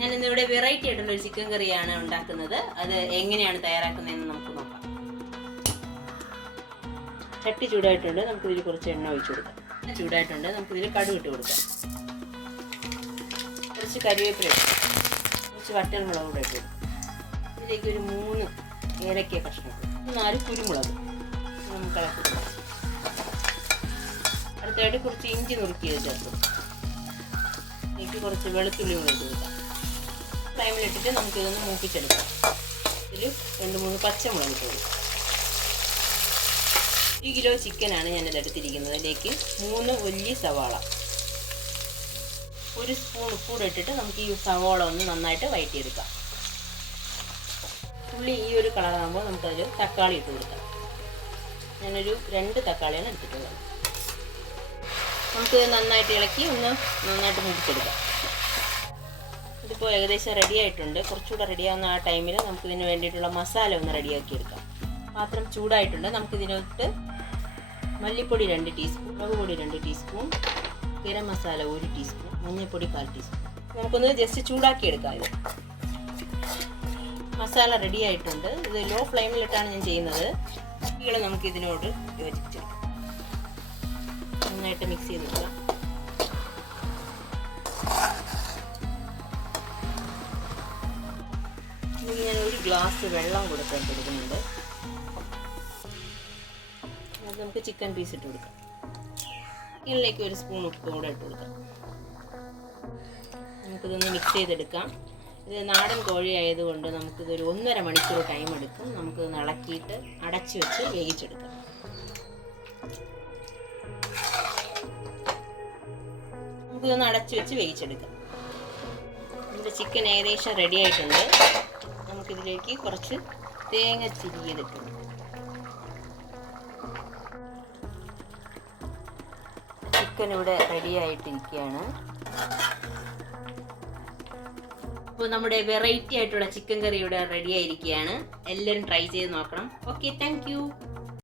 ഞാൻ ഇന്നിവിടെ വെറൈറ്റി ആയിട്ടുള്ള ഒരു ചിക്കൻ കറിയാണ് ഉണ്ടാക്കുന്നത്. അത് എങ്ങനെയാണ് തയ്യാറാക്കുന്നതെന്ന് നമുക്ക് നോക്കാം. ചട്ടി ചൂടായിട്ടുണ്ട്, നമുക്കിതിൽ കുറച്ച് എണ്ണ ഒഴിച്ചു കൊടുക്കാം. ചൂടായിട്ടുണ്ട്, നമുക്കിതിൽ കടുക് ഇട്ട് കൊടുക്കാം. കുറച്ച് കരിവേപ്പില ഇട്ട്, കുറച്ച് വറ്റൽമുളക് കൂടെ ഇട്ട് കൊടുക്കും. ഇതിലേക്ക് ഒരു 3 ഏലക്ക കഷ്ണം, 4 കുരുമുളക് നമുക്ക് ഇളക്കി കൊടുക്കാം. അടുത്തായിട്ട് കുറച്ച് ഇഞ്ചി നുറുക്കിയത് ചേർക്കും. ഇതിലേക്ക് കുറച്ച് വെളുത്തുള്ളി കൂടെ ഇട്ട് കൊടുക്കാം. ഫ്ലെയിമിലിട്ടിട്ട് നമുക്കിതൊന്ന് മൂപ്പിച്ചെടുക്കാം. ഇതിൽ 2-3 പച്ചമുളക് ഇട്ട് കൊടുക്കാം. 1 കിലോ ചിക്കനാണ് ഞാനിത് എടുത്തിരിക്കുന്നത്. ഇതിലേക്ക് 3 വലിയ സവാള, 1 സ്പൂൺ ഉപ്പൂടെ ഇട്ടിട്ട് നമുക്ക് ഈ സവാള ഒന്ന് നന്നായിട്ട് വഴറ്റിയെടുക്കാം. ഉള്ളി ഈ ഒരു കളറാകുമ്പോൾ നമുക്കതിൽ തക്കാളി ഇട്ട് കൊടുക്കാം. ഞാനൊരു 2 തക്കാളിയാണ് എടുത്തിട്ടുള്ളത്. നമുക്ക് നന്നായിട്ട് ഇളക്കി ഒന്ന് നന്നായിട്ട് മൂപ്പിച്ചെടുക്കാം. ഇതിപ്പോൾ ഏകദേശം റെഡി ആയിട്ടുണ്ട്. കുറച്ചുകൂടെ റെഡിയാവുന്ന ആ ടൈമിൽ നമുക്കിതിന് വേണ്ടിയിട്ടുള്ള മസാല ഒന്ന് റെഡിയാക്കി എടുക്കാം. പാത്രം ചൂടായിട്ടുണ്ട്. നമുക്കിതിനകത്ത് മല്ലിപ്പൊടി 2 ടീസ്പൂൺ, മുളക് പൊടി 2 ടീസ്പൂൺ, ഗരം മസാല 1 ടീസ്പൂൺ, മഞ്ഞൾപ്പൊടി 1/4 ടീസ്പൂൺ. നമുക്കൊന്ന് ജസ്റ്റ് ചൂടാക്കി എടുക്കാം. ഇത് മസാല റെഡി ആയിട്ടുണ്ട്. ഇത് ലോ ഫ്ലെയിമിലിട്ടാണ് ഞാൻ ചെയ്യുന്നത്. ഇതുകൾ നമുക്ക് ഇതിനോട് യോജിപ്പിച്ചെടുക്കാം. നന്നായിട്ട് മിക്സ് ചെയ്തെടുക്കാം. ഇതിന് ഞാൻ 1 ഗ്ലാസ് വെള്ളം കൊടുക്കാൻ കൊടുക്കുന്നുണ്ട്. അത് നമുക്ക് ചിക്കൻ പീസ് ഇട്ട് കൊടുക്കാം. ഇതിലേക്ക് 1 സ്പൂൺ ഉപ്പ് കൂടെ ഇട്ട് കൊടുക്കാം. നമുക്കിതൊന്ന് മിക്സ് ചെയ്തെടുക്കാം. ഇത് നാടൻ കോഴി ആയതുകൊണ്ട് നമുക്കിതൊരു 1.5 മണിക്കൂർ ടൈം എടുക്കും. നമുക്കിതൊന്ന് ഇളക്കിയിട്ട് അടച്ചു വെച്ച് വേവിച്ചെടുക്കാം. നമുക്കിതൊന്ന് അടച്ചു വെച്ച് വേവിച്ചെടുക്കാം. നമ്മുടെ ചിക്കൻ ഏകദേശം റെഡി ആയിട്ടുണ്ട്. നമുക്കിതിലേക്ക് കുറച്ച് തേങ്ങ ചിരിയതിട്ട്, ചിക്കൻ ഇവിടെ റെഡി ആയിട്ടിരിക്കുകയാണ്. അപ്പോൾ നമ്മുടെ വെറൈറ്റി ആയിട്ടുള്ള ചിക്കൻ കറി ഇവിടെ റെഡി ആയിരിക്കുകയാണ്. എല്ലാവരും ട്രൈ ചെയ്ത് നോക്കണം. Okay, thank you.